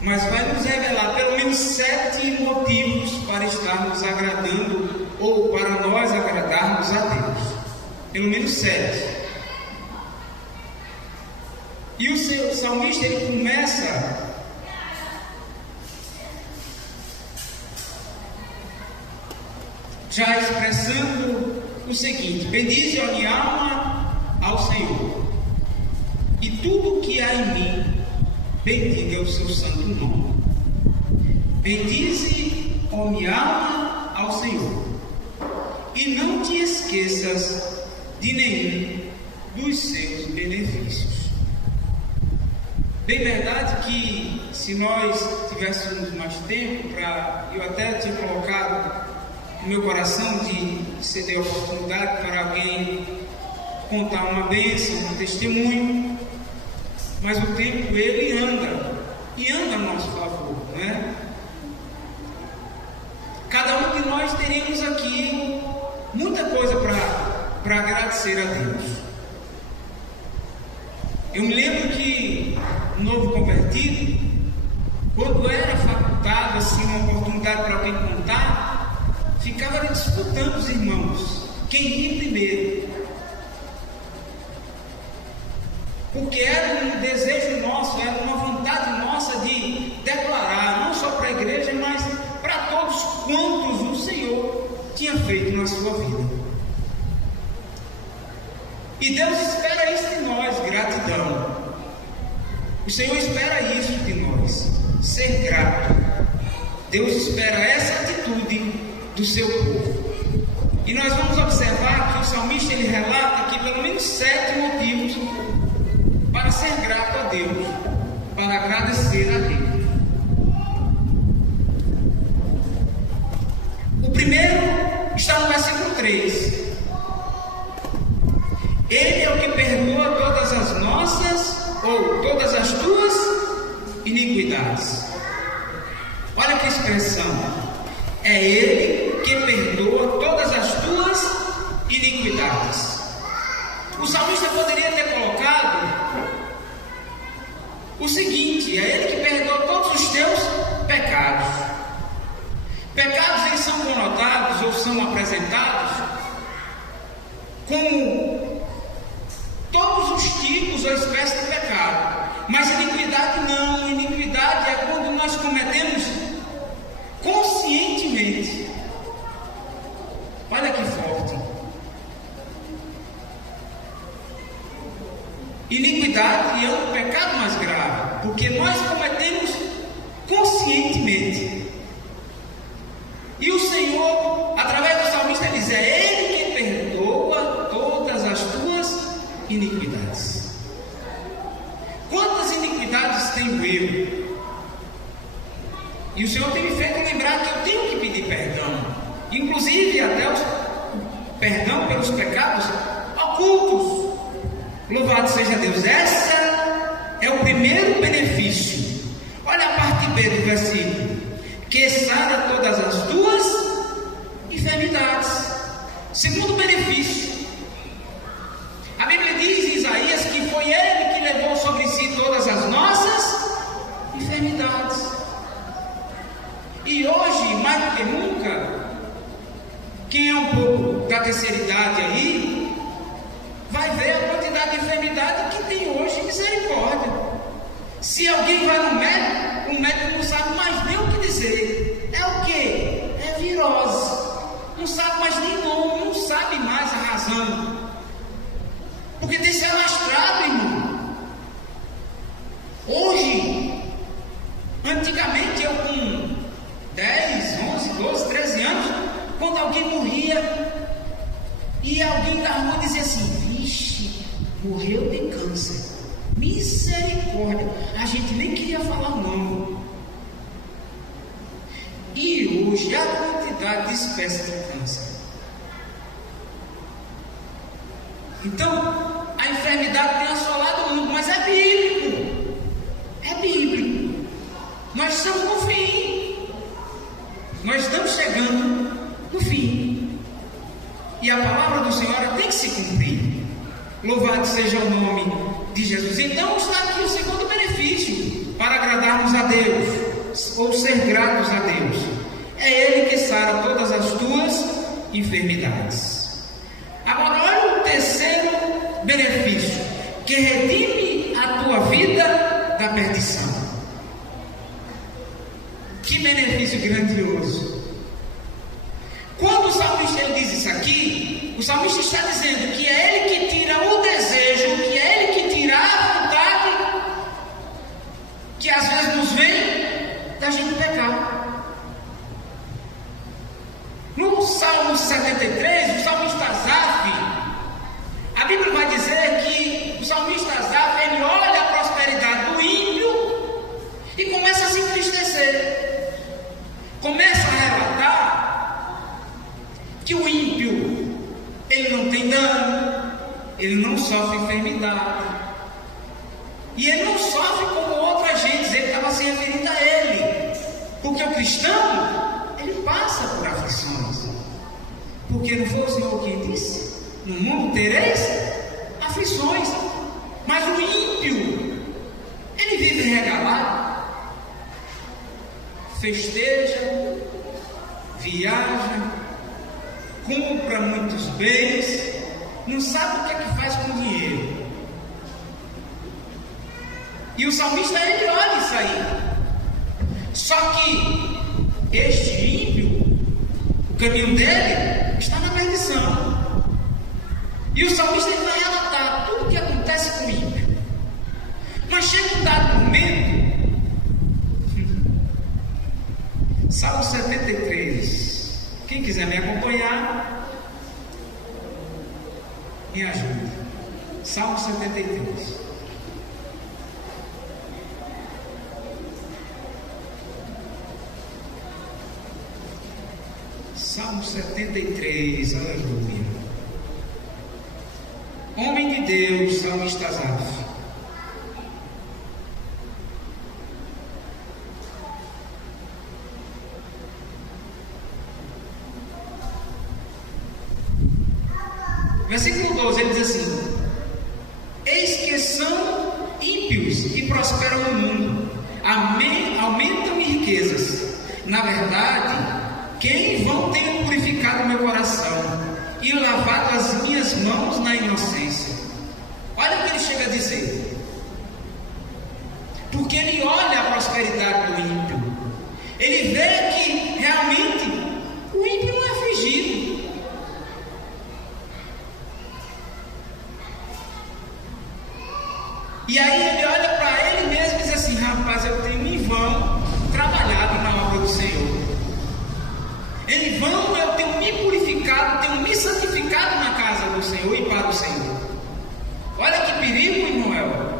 mas vai nos revelar pelo menos 7 motivos para estarmos agradando ou para nós agradarmos a Deus. Pelo menos 7. E o salmista ele começa já expressando o seguinte: bendize a minha alma ao Senhor, e tudo que há em mim, bendiga o seu santo nome. Bendize, ó minha alma, ao Senhor, e não te esqueças de nenhum dos seus benefícios. Bem verdade que se nós tivéssemos mais tempo eu até tinha colocado no meu coração de ceder a oportunidade para alguém contar uma bênção, um testemunho, mas o tempo ele anda a nosso favor, né? Cada um de nós teríamos aqui muita coisa para agradecer a Deus. Eu me lembro que o novo convertido, quando era facultado assim uma oportunidade para alguém contar, ficava ali disputando os irmãos, quem ia primeiro, porque era um desejo nosso, era uma vontade nossa de declarar, não só para a igreja, mas para todos quantos o Senhor tinha feito na sua vida. E Deus espera isso de nós, gratidão. O Senhor espera isso de nós, ser grato. Deus espera essa atitude do seu povo. E nós vamos observar que o salmista ele relata aqui pelo menos 7 motivos para ser grato a Deus, para agradecer a Deus. O primeiro está no versículo 3. Ele é o que perdoa todas as nossas ou todas as tuas iniquidades. Olha que expressão. É Ele que perdoa todas as tuas iniquidades. O salmista poderia ter colocado o seguinte: é Ele que perdoa todos os teus pecados. Pecados eles são conotados ou são apresentados como todos os tipos ou espécies de pecado. Mas iniquidade não. Iniquidade é quando nós cometemos conscientemente. Olha que forte. Iniquidade é um pecado mais grave, porque nós cometemos conscientemente. E o Senhor, através do salmista, diz: é Ele que perdoa todas as tuas iniquidades. Quantas iniquidades tenho eu? E o Senhor tem me feito lembrar que eu tenho que pedir perdão, inclusive até perdão pelos pecados ocultos. Louvado seja Deus. Essa é o primeiro benefício. Olha a parte B do versículo: que sara todas as tuas enfermidades. Segundo benefício, a Bíblia diz em Isaías que foi Ele que levou sobre si todas as nossas enfermidades. E hoje, mais do que nunca, quem é um pouco da terceira idade aí, vai ver a quantidade de enfermidade que tem hoje. Misericórdia. Se alguém vai no médico, o médico não sabe mais nem o que dizer. É o quê? É virose. Não sabe mais nem nome, não sabe mais a razão. Porque tem se alastrado, irmão. Hoje, antigamente eu com 10, 11, 12, 13 anos, quando alguém morria e alguém da rua dizia assim: vixe, morreu de câncer. Misericórdia, a gente nem queria falar o nome. E hoje a quantidade de espécies de câncer. Então, a enfermidade tem assolado o mundo, mas é bíblico. É bíblico. Nós estamos no fim. Nós estamos chegando no fim. E a palavra do Senhor tem que se cumprir. Louvado seja o nome de Jesus. Então está aqui o segundo benefício. Deus, ou ser gratos a Deus. É Ele que sara todas as tuas enfermidades. Agora, olha o terceiro benefício, que redime a tua vida da perdição. Que benefício grandioso! Quando o salmista ele diz isso aqui, o salmista está dizendo que é Ele que tira o desejo, que é Ele que tira a vontade, que às vezes nos vem da gente pecar. No Salmo 73, o salmista Asaf, a Bíblia vai dizer que o salmista Asaf, ele olha a prosperidade do ímpio e começa a se entristecer. Começa a relatar que o ímpio, ele não tem dano, ele não sofre enfermidade, e ele não sofre como outra gente. Ele estava se referindo a ele, porque o cristão, ele passa por aflições, porque não foi o Senhor quem disse: no mundo tereis aflições. Mas o ímpio, ele vive regalado, festeja, viaja, compra muitos bens, não sabe o que é que faz com o dinheiro. E o salmista, ele olha isso aí. Só que este ímpio, o caminho dele está na perdição. E o salmista, ele vai relatar tudo o que acontece com o ímpio. Mas chega um dado momento, Salmo 73, quem quiser me acompanhar, me ajude. Salmo 73. Salmo 73, aleluia. Homem de Deus, salmista Asaf. Versículo 12, ele diz assim: eis que são ímpios e prosperam no mundo, aumentam riquezas. Na verdade, que em vão tenho purificado meu coração e lavado as minhas mãos na inocência. Olha o que ele chega a dizer. Porque ele olha a prosperidade do ímpio, ele vê que realmente o ímpio não é afligido. E aí ele olha para ele mesmo e diz assim: rapaz, eu tenho em vão trabalhado na obra do Senhor. Em vão eu tenho me purificado, tenho me santificado na casa do Senhor e para o Senhor. Olha que perigo, irmão.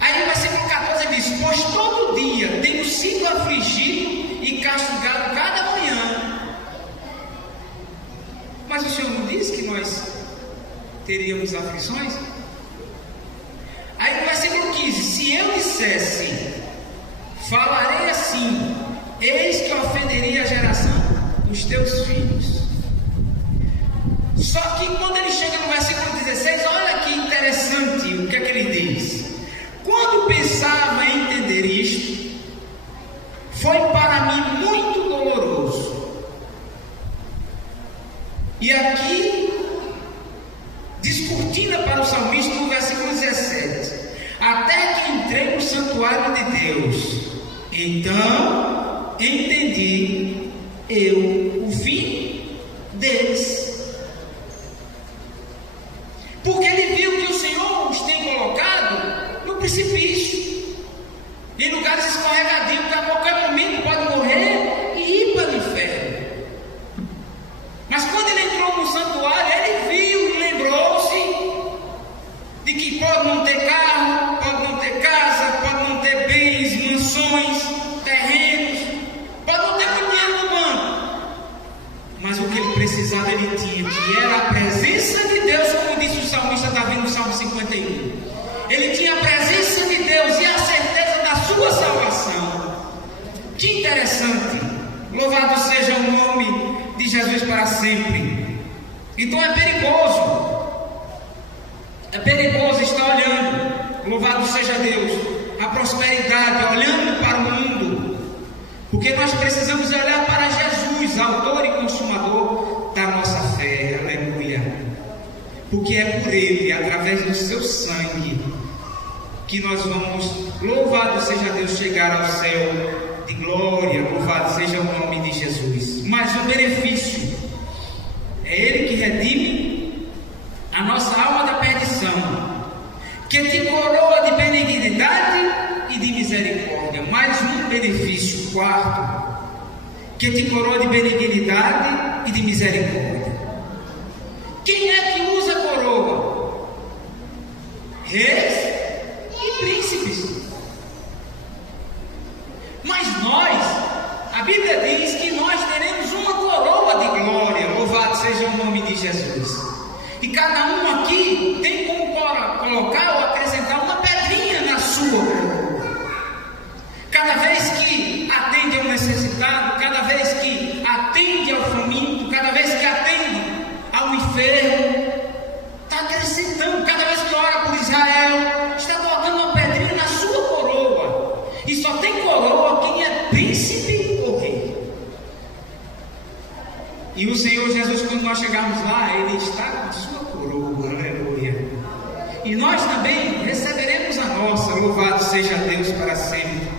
Aí no versículo 14 ele diz: pois todo dia tenho sido afligido e castigado cada manhã. Mas o Senhor não disse que nós teríamos aflições? Aí no versículo 15: se eu dissesse, falarei assim, eis que ofenderia a geração dos teus filhos. Só que quando ele chega no versículo 16, olha que interessante o que é que ele diz. Quando pensava em entender isto, foi para mim muito doloroso. E aqui, descortina para o salmista no versículo 17: até que entrei no santuário de Deus, então entendi eu o fim deles. Porque ele viu que o Senhor os tem colocado no precipício, em lugares escorregadios, que a qualquer momento pode morrer e ir para o inferno. Mas quando ele entrou no santuário, ele viu e lembrou-se de que pode não ter carro, pode não ter casa, pode não ter bens, mansões, terrenos, pode não ter muito dinheiro no banco, mas o que ele precisava ele tinha, que era a presença de Deus, como disse o salmista Davi no Salmo 51. Ele tinha a presença de Deus e a certeza da sua salvação. Que interessante! Louvado seja o nome de Jesus para sempre. Então é perigoso louvado seja Deus, a prosperidade, olhando para o mundo, porque nós precisamos olhar para Jesus, autor e consumador da nossa fé, aleluia, porque é por Ele, através do seu sangue, que nós vamos, louvado seja Deus, chegar ao céu de glória, louvado seja o nome de Jesus. Mas o benefício é Ele que redime a nossa alma da perdição, que te coroa de benignidade e de misericórdia. Mais um benefício, quarto, que te coroa de benignidade e de misericórdia. Quem é que usa coroa? Reis e príncipes. Mas nós, a Bíblia diz que nós teremos uma coroa de glória, louvado seja o nome de Jesus. E cada um aqui tem como colocar ou acrescentar uma pedrinha na sua coroa. Cada vez que atende ao necessitado, cada vez que atende ao faminto, cada vez que atende ao enfermo, está acrescentando. Cada vez que ora por Israel, está colocando uma pedrinha na sua coroa. E só tem coroa quem é príncipe ou rei. E o Senhor Jesus, quando nós chegarmos lá, Ele está com a sua coroa, aleluia. E nós também receberemos a nossa, louvado seja Deus para sempre.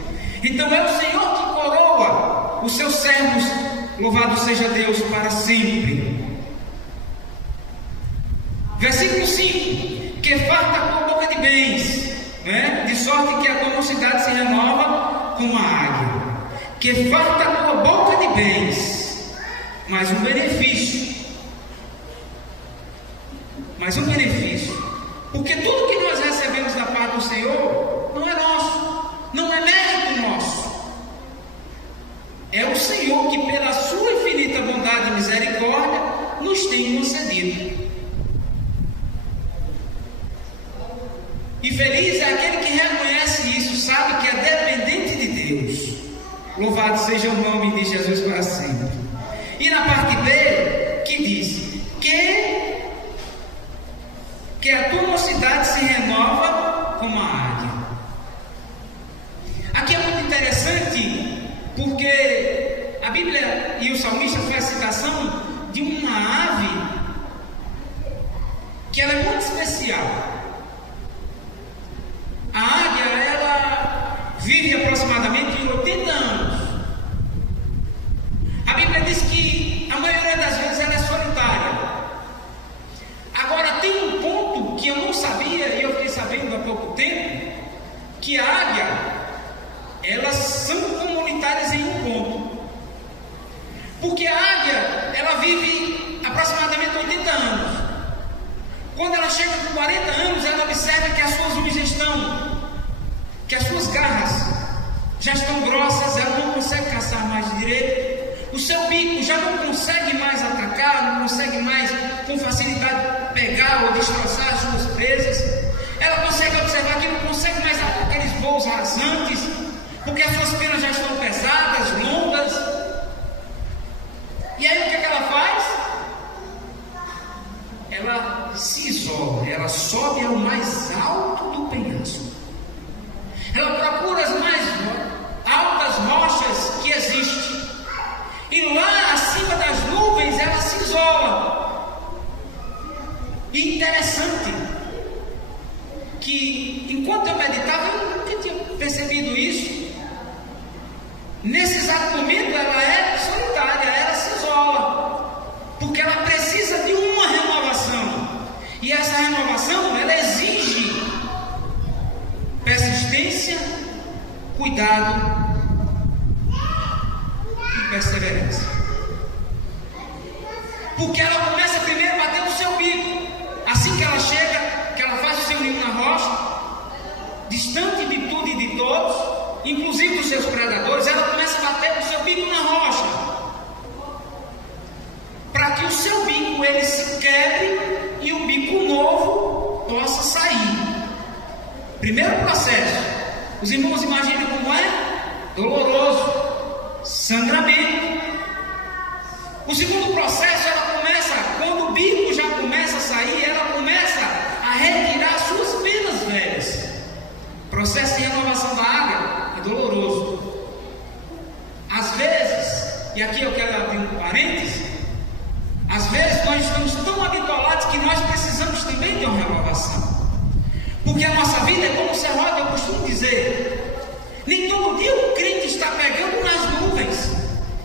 Então é o Senhor que coroa os seus servos, louvado seja Deus para sempre. Versículo 5: que farta a tua boca de bens, né? De sorte que a tua mocidade se renova como a águia. Que farta a tua boca de bens. Mais um benefício, porque tudo que nós recebemos da parte do Senhor não é nosso, não é mérito nosso, é o Senhor que pela sua infinita bondade e misericórdia nos tem concedido. E feliz é aquele que reconhece isso, sabe que é dependente de Deus. Louvado seja o nome de Jesus para sempre. E na parte B, que diz que a tua mocidade se renova como a águia. Aqui é muito interessante, porque a Bíblia e o salmista faz citação de uma ave que ela é muito especial. A águia, ela vive aproximadamente 80 anos. A Bíblia diz que a maioria das vezes ela é solitária. Agora tem um ponto que eu não sabia, e eu fiquei sabendo há pouco tempo, que a águia, elas são comunitárias em um ponto. Porque a águia, ela vive aproximadamente 80 anos. Quando ela chega com 40 anos, ela observa que as suas unhas que as suas garras já estão grossas, ela não consegue caçar mais direito. O seu bico já não consegue mais atacar, não consegue mais com facilidade pegar ou destroçar as suas presas. Ela consegue observar que não consegue mais aqueles voos rasantes, porque as suas penas já estão pesadas, longas. E aí o que ela faz? Ela se isola, ela sobe ao mais alto do penhasco. Ela procura as mais altas rochas que existem. E lá acima das nuvens ela se isola. E interessante que enquanto eu meditava, eu nunca tinha percebido isso. Nesse exato momento ela é solitária, ela se isola, porque ela precisa de uma renovação. E essa renovação ela exige persistência, cuidado, perseverança. Porque ela começa primeiro a bater no seu bico. Assim que ela chega, que ela faz o seu ninho na rocha, distante de tudo e de todos, inclusive dos seus predadores, ela começa a bater no seu bico na rocha, para que o seu bico ele se quebre e o bico novo possa sair. Primeiro processo, os irmãos imaginam como é? Doloroso, sangramento. O segundo processo, ela começa, quando o bico já começa a sair, ela começa a retirar as suas penas velhas. que nós precisamos também de uma renovação. Porque a nossa vida é como o serrote, eu costumo dizer. Nem todo dia o crente está pegando nas nuvens.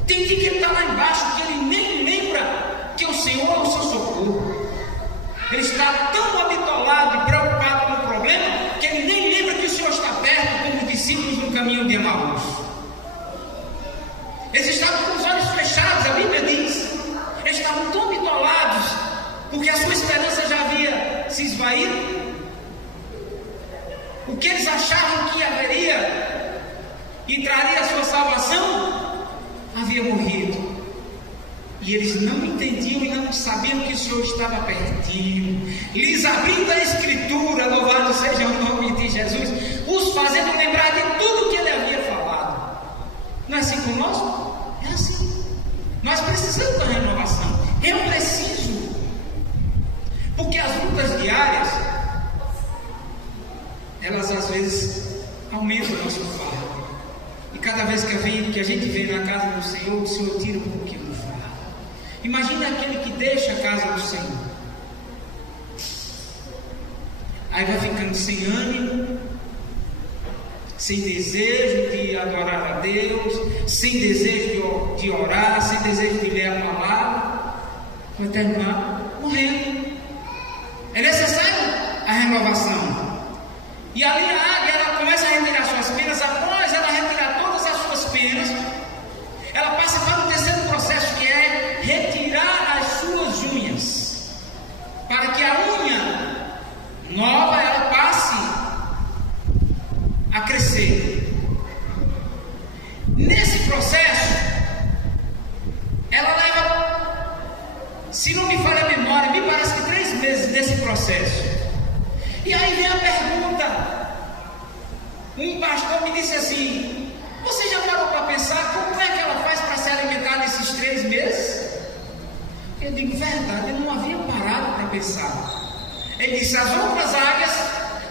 Tem dia que ele está lá embaixo, que ele nem lembra que o Senhor é o seu socorro. Ele está tão habitolado e preocupado com o problema, que ele nem lembra que o Senhor está perto, como os discípulos no caminho de Emaús. Eles estavam com os olhos fechados, a Bíblia diz. Eles estavam tão habitolados, porque a sua esperança já havia se esvaído. O que eles achavam que haveria e traria a sua salvação, havia morrido. E eles não entendiam e não sabiam que o Senhor estava pertinho, lhes abrindo a Escritura, louvado seja o nome de Jesus, os fazendo lembrar de tudo que ele havia falado. Não é assim conosco? É assim. Nós precisamos da renovação. Eu preciso. Porque as lutas diárias, elas às vezes aumentam o nosso fardo. E cada vez que a gente vem na casa do Senhor, o Senhor tira um pouquinho do fardo. Imagina aquele que deixa a casa do Senhor. Aí vai ficando sem ânimo, sem desejo de adorar a Deus, sem desejo de orar, sem desejo de ler a palavra, vai terminar morrendo. É necessário a renovação. E ali a águia, ela começa a retirar suas penas. Após ela retirar todas as suas penas, ela passa para o terceiro processo, que é retirar as suas unhas, para que a unha nova ela passe a crescer. Nesse processo, ela leva, se não me falha a memória, me parece que 3 meses nesse processo. E aí vem a pergunta. Um pastor me disse assim: você já parou para pensar como é que ela faz para se alimentar nesses 3 meses? Eu digo, verdade, eu não havia parado para pensar. Ele disse: as outras águias,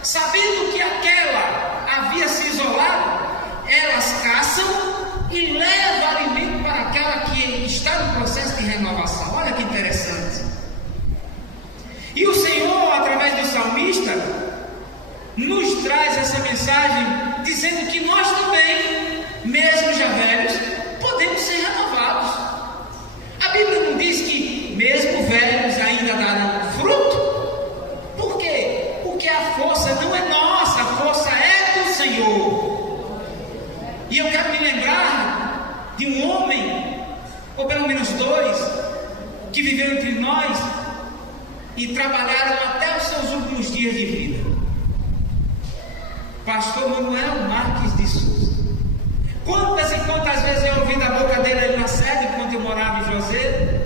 sabendo que aquela havia se isolado, elas caçam e levam alimento para aquela que está no processo de renovação. Olha que interessante. E o Senhor, através do salmista, nos traz essa mensagem, dizendo que nós também, mesmo já velhos, podemos ser renovados. A Bíblia não diz que mesmo velhos ainda darão fruto? Por quê? Porque a força não é nossa, a força é do Senhor. E eu quero me lembrar de um homem, ou pelo menos 2, que viveu entre nós e trabalharam até os seus últimos dias de vida. Pastor Manuel Marques de Souza. Quantas e quantas vezes eu ouvi da boca dele na sede, quando eu morava em José,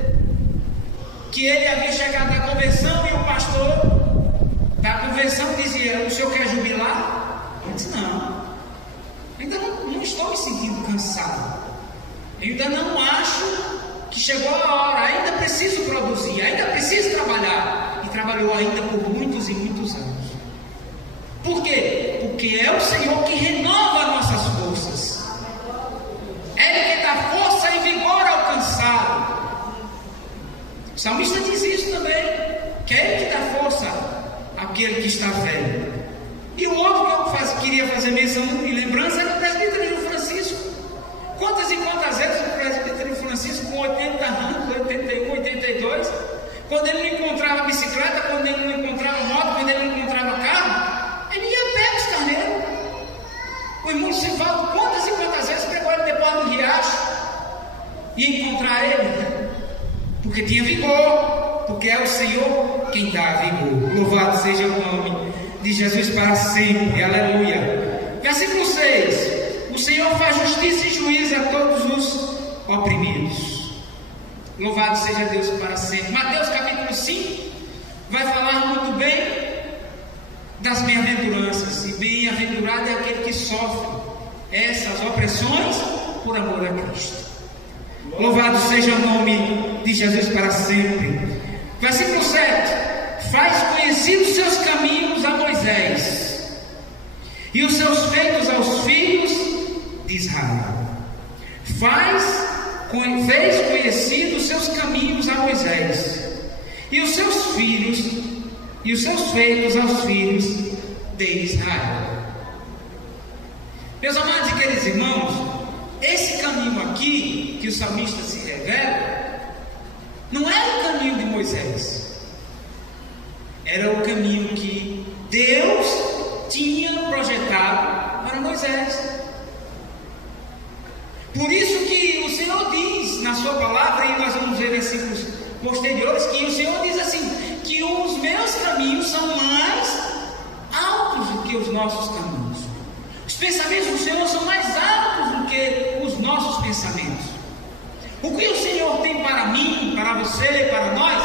que ele havia chegado na convenção e o pastor da convenção dizia: o senhor quer jubilar? Eu disse: não, ainda não estou me sentindo cansado, ainda não acho que chegou a hora, ainda preciso produzir, ainda preciso trabalhar. E trabalhou ainda por muitos e muitos anos. Por quê? Porque é o Senhor que renova nossas forças. É Ele que dá força e vigor ao cansado. O salmista diz isso também, que é Ele que dá força àquele que está velho. E o outro que eu queria fazer menção e lembrança é do presbítero João Francisco. Quantas e quantas vezes o presbítero Francisco, com 80 anos, 81, 82, quando ele não encontrava bicicleta, quando ele não encontrava moto, quando ele não encontrava carro, ele ia a pé os carneiros. O irmão Sivaldo, quantas e quantas vezes pegou ele depois do riacho e encontrar ele? Porque tinha vigor, porque é o Senhor quem dá vigor. Louvado seja o nome de Jesus para sempre, aleluia. Versículo 6. O Senhor faz justiça e juízo a todos os oprimidos. Louvado seja Deus para sempre. Mateus capítulo 5 vai falar muito bem das bem-aventuranças. E bem-aventurado é aquele que sofre essas opressões por amor a Cristo. Louvado seja o nome de Jesus para sempre. Versículo 7. Faz conhecidos seus caminhos a Moisés e os seus feitos aos filhos de Israel. Fez conhecidos seus caminhos a Moisés e os seus filhos, e os seus feitos aos filhos de Israel. Meus amados e queridos irmãos, esse caminho aqui que o salmista se revela, não era o caminho de Moisés, era o caminho que Deus tinha projetado para Moisés. Por isso que o Senhor diz na sua palavra, e nós vamos ver versículos posteriores, que o Senhor diz assim, que os meus caminhos são mais altos do que os nossos caminhos. Os pensamentos do Senhor são mais altos do que os nossos pensamentos. O que o Senhor tem para mim, para você, para nós,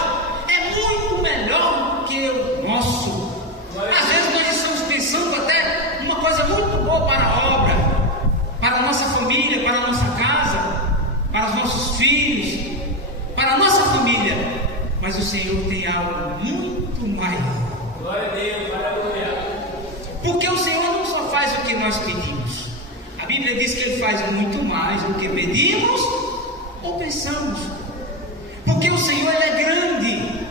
é muito melhor do que o nosso. Às vezes nós estamos pensando até uma coisa muito boa para a obra, para a nossa família, para a nossa casa, para os nossos filhos, para a nossa família, mas o Senhor tem algo muito maior. Glória a Deus, aleluia. Porque o Senhor não só faz o que nós pedimos, a Bíblia diz que Ele faz muito mais do que pedimos ou pensamos, porque o Senhor Ele é grande,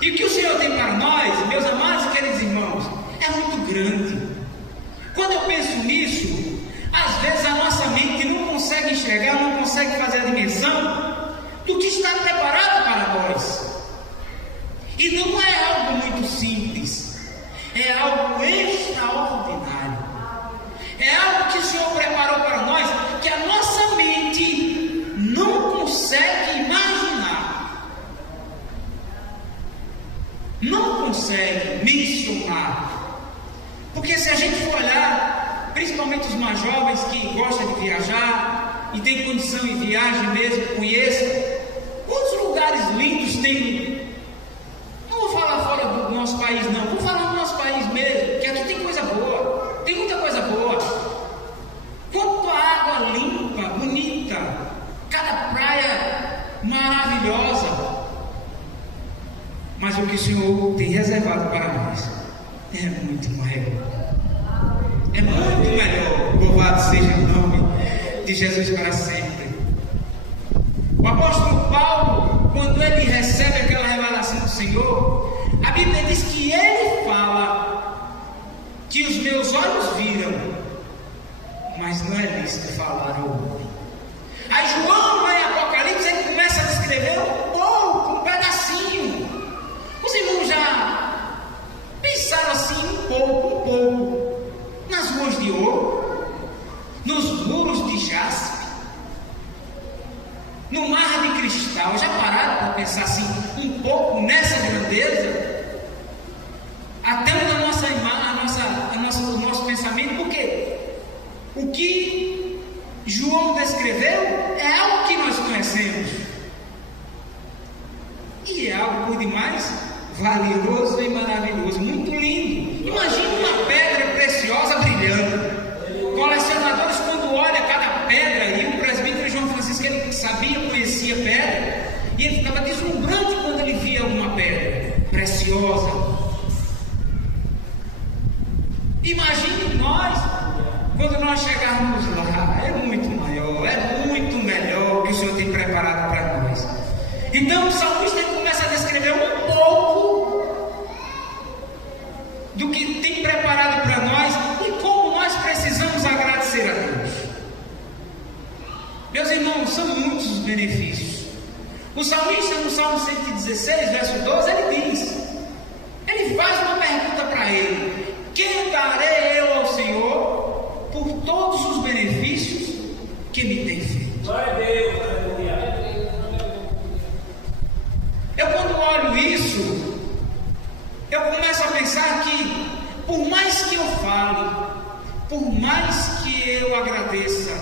e o que o Senhor tem para nós, meus amados e queridos irmãos, é muito grande. Quando eu penso nisso, às vezes a nossa mente não consegue enxergar, não consegue fazer a dimensão do que está preparado para nós. E não é algo muito simples, é algo extraordinário, é algo que o Senhor preparou para nós, que a nossa mente não consegue imaginar, não consegue mencionar. Porque se a gente for olhar, principalmente os mais jovens que gostam de viajar e tem condição de viagem mesmo, conheça quantos lugares lindos tem. Não vou falar fora do nosso país não, vou falar do nosso país mesmo, que aqui tem coisa boa, tem muita coisa boa. Quanta água limpa, bonita, cada praia maravilhosa. Mas o que o Senhor tem reservado para nós é muito maior, é muito melhor. Louvado seja o nome de Jesus para sempre. O apóstolo Paulo, quando ele recebe aquela revelação do Senhor, a Bíblia diz que ele fala que os meus olhos viram, mas não é lícito falar ao homem. Aí João, lá em Apocalipse, ele começa a descrever um pouco, um pedacinho. Os irmãos já pensaram assim, um pouco, nas ruas de ouro, nos muros de jaspe, no mar de cristal. Já pararam para pensar assim, um pouco nessa grandeza? Até o nosso pensamento, porque o que João descreveu é algo que nós conhecemos, e é algo por demais valioso e maravilhoso, muito lindo. Imagina uma pedra preciosa brilhando. Colecionadores, quando olham cada pedra, e o presbítero João Francisco, ele sabia, conhecia pedra, e ele ficava deslumbrante quando ele via uma pedra preciosa. Imagine nós, quando nós chegarmos lá, é muito maior, é muito melhor o que o Senhor tem preparado para nós. Então o salmista começa a descrever um pouco do que tem preparado para nós e como nós precisamos agradecer a Deus. Meus irmãos, são muitos os benefícios. O salmista, no Salmo 116, verso 12, ele faz uma pergunta para ele: que darei eu ao Senhor por todos os benefícios que me tem feito? Glória a Deus, aleluia. Eu, quando olho isso, eu começo a pensar que, por mais que eu fale, por mais que eu agradeça,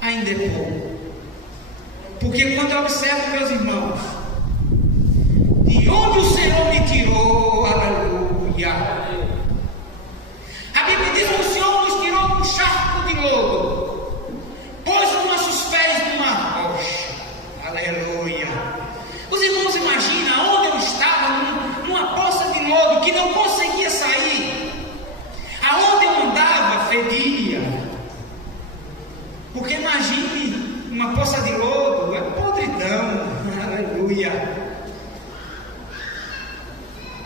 ainda é pouco. Porque quando eu observo, meus irmãos, de onde o Senhor me tirou, aleluia. A Bíblia diz que o Senhor nos tirou de um charco de lodo, pôs os nossos pés numa rocha, aleluia. Os irmãos imaginam onde eu estava, numa poça de lodo que não conseguia sair, aonde eu andava fedia, porque imagine uma poça de lodo, é podridão, aleluia.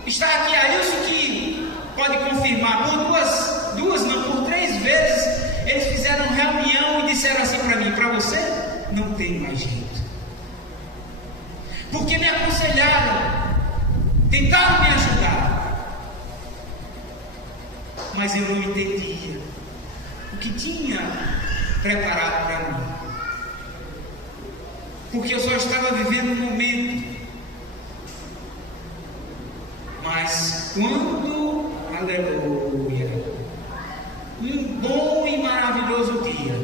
Está aqui Ailson que pode confirmar, por 3 vezes, eles fizeram reunião e disseram assim para mim: para você não tem mais jeito. Porque me aconselharam, tentaram me ajudar, mas eu não entendia o que tinha preparado para mim, porque eu só estava vivendo um momento. Mas quando, aleluia, um bom e maravilhoso dia,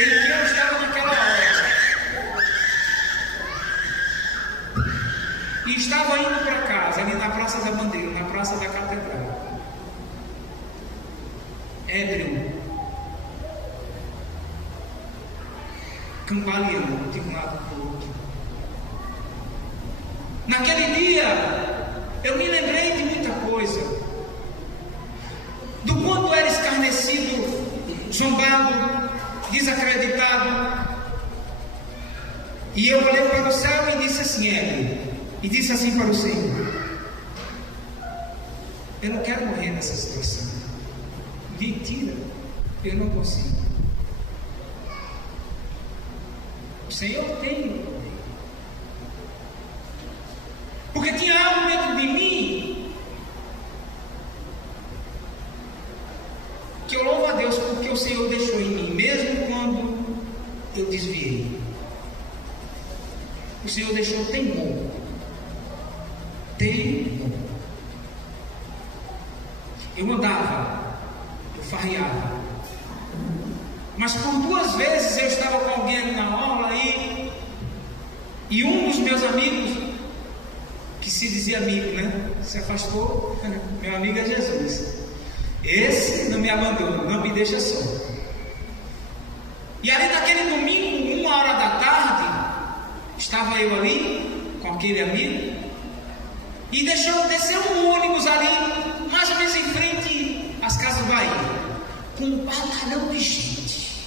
eu estava naquela hora e estava indo para casa, ali na Praça da Bandeira, na Praça da Catedral, ébrio, cambaleando de um lado para o outro. Naquele dia, eu me lembrei de muita coisa, do quanto era escarnecido, zombado, desacreditado. E eu olhei para o céu e disse assim: e disse assim para o Senhor: eu não quero morrer nessa situação. Mentira, eu não consigo. O Senhor tem. Porque tinha algo dentro de mim que eu louvo a Deus porque o Senhor deixou em mim, mesmo quando eu desviei. O Senhor deixou temor. Eu andava, eu farreava, mas por 2 vezes eu estava com alguém ali na aula e um dos meus amigos, que se dizia amigo, né? Se afastou. Meu amigo é Jesus. Esse não me abandona, não me deixa só. E ali naquele domingo, 1h da tarde, estava eu ali com aquele amigo e desceu um ônibus ali, mais ou menos em frente às Casas Bahia, com um batalhão de gente,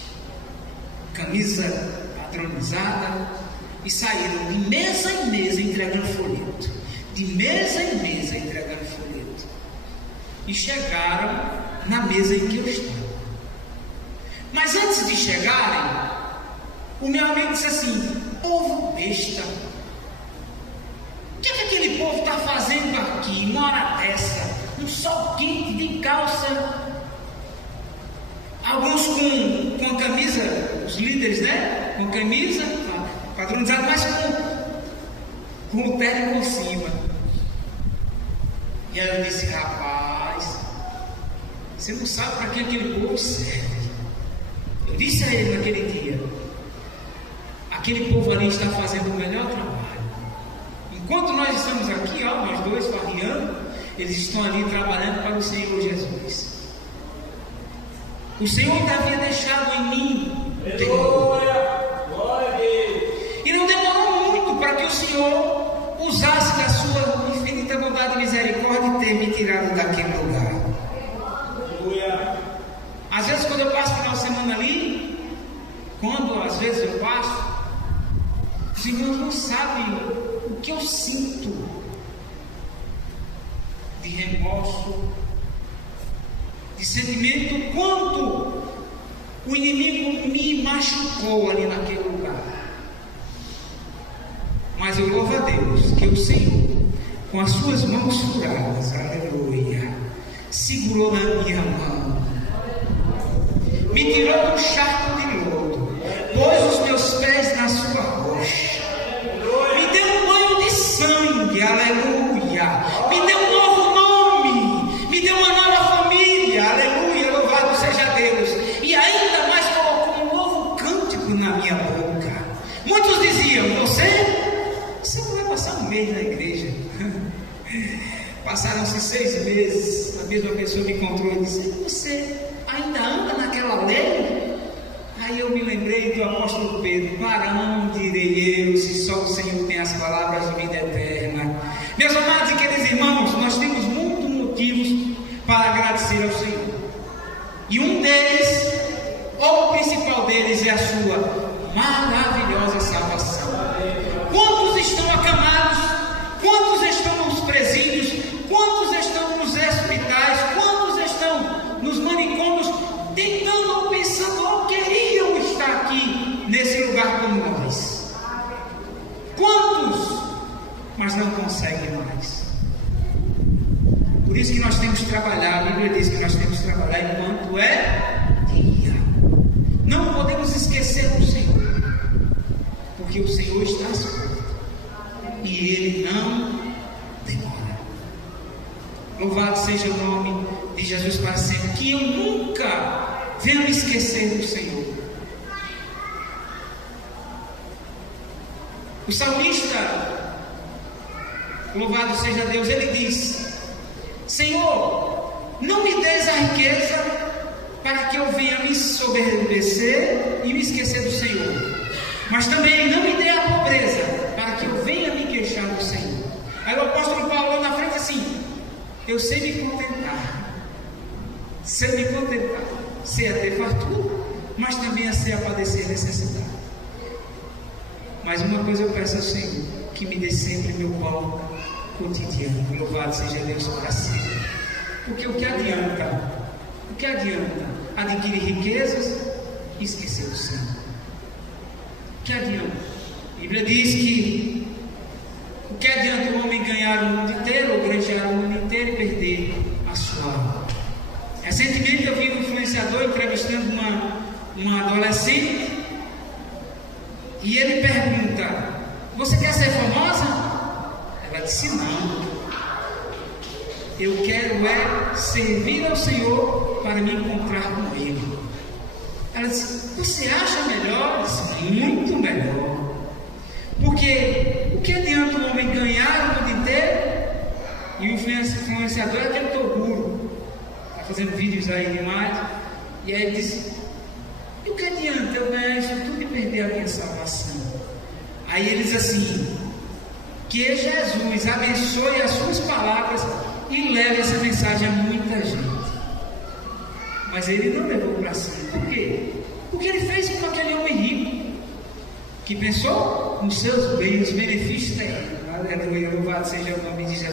camisa padronizada, e saíram de mesa em mesa entregando folheto, de mesa em mesa entregando folheto, e chegaram na mesa em que eu estava. Mas antes de chegarem, o meu amigo disse assim: povo besta, o que é que aquele povo está fazendo aqui, uma hora dessa, um sol quente, de calça, alguns com camisa, os líderes, né? Com camisa padronizado, mas com o terno por cima. E aí eu disse: rapaz, você não sabe para que aquele povo serve. Eu disse a ele naquele dia: aquele povo ali está fazendo o melhor trabalho. Enquanto nós estamos aqui, ó, nós dois farreando, eles estão ali trabalhando para o Senhor Jesus. O Senhor ainda havia deixado em mim e não demorou muito para que o Senhor usasse da sua infinita bondade e misericórdia e ter me tirado daquele lugar. Às vezes, quando eu passo o final de semana ali, às vezes eu passo, os irmãos não sabem o que eu sinto de remorso, de sentimento, quanto o inimigo me machucou ali naquele lugar. Mas eu louvo a Deus que o Senhor, com as suas mãos furadas, aleluia, segurou na minha mão, me tirou do charco de lodo, pôs os meus pés na sua rocha, me deu um banho de sangue, aleluia, me deu um novo nome, me deu uma nova família, aleluia, louvado seja Deus, e ainda mais colocou um novo cântico na minha boca. Muitos diziam: você não vai passar um mês na igreja. Passaram-se 6 meses, a mesma pessoa me encontrou e disse: você ainda anda naquela lei? Aí eu me lembrei do apóstolo Pedro: para onde irei eu, se só o Senhor tem as palavras de vida eterna? Meus amados e queridos irmãos, nós temos muitos motivos para agradecer ao Senhor, e um deles, ou o principal deles é a sua maravilhosa salvação. Quantos estão acamados? Quantos estão nos presídios? Quantos estão nos hospitais? Quantos estão nos manicômios? Tentando ou pensando, ou queriam estar aqui nesse lugar como nós. Quantos? Mas não conseguem mais. Por isso que nós temos que trabalhar. A Bíblia diz que nós temos que trabalhar enquanto é dia. Não podemos esquecer do Senhor, porque o Senhor está às portas e Ele não demora. Louvado seja o nome de Jesus para sempre. Que eu nunca venha me esquecer do Senhor. O salmista, louvado seja Deus, ele diz: Senhor, não me des a riqueza para que eu venha me soberbecer e me esquecer do Senhor, mas também não me dê a pobreza para que eu venha me queixar do Senhor. Aí o apóstolo Paulo na frente assim: eu sei me contentar, sei a ter fartura, mas também a sei a padecer necessidade. Mas uma coisa eu peço ao Senhor, que me dê sempre meu pão cotidiano. Louvado seja Deus para sempre. Porque o que adianta? O que adianta adquirir riquezas e esquecer do Senhor? O que adianta? A Bíblia diz que o que adianta o homem ganhar o mundo inteiro, ou granjear o mundo inteiro e perder a sua alma? Recentemente eu vi um influenciador entrevistando uma adolescente, e ele pergunta: você quer ser famosa? Ela disse: não, eu quero servir ao Senhor para me encontrar com Ele. Ela disse: você acha melhor? Eu disse: muito melhor. Porque o que adianta um homem ganhar o mundo inteiro? E o influenciador é aquele toguro, está fazendo vídeos aí demais. E aí ele disse: e o que adianta eu ganhar isso tudo e perder a minha salvação? Aí ele diz assim: que Jesus abençoe as suas palavras e leve essa mensagem a muita gente. Mas ele não levou para si. Por quê? Porque ele fez com aquele homem rico, que pensou nos seus bens, nos benefícios terrenos. Aleluia, louvado seja o nome de Jesus.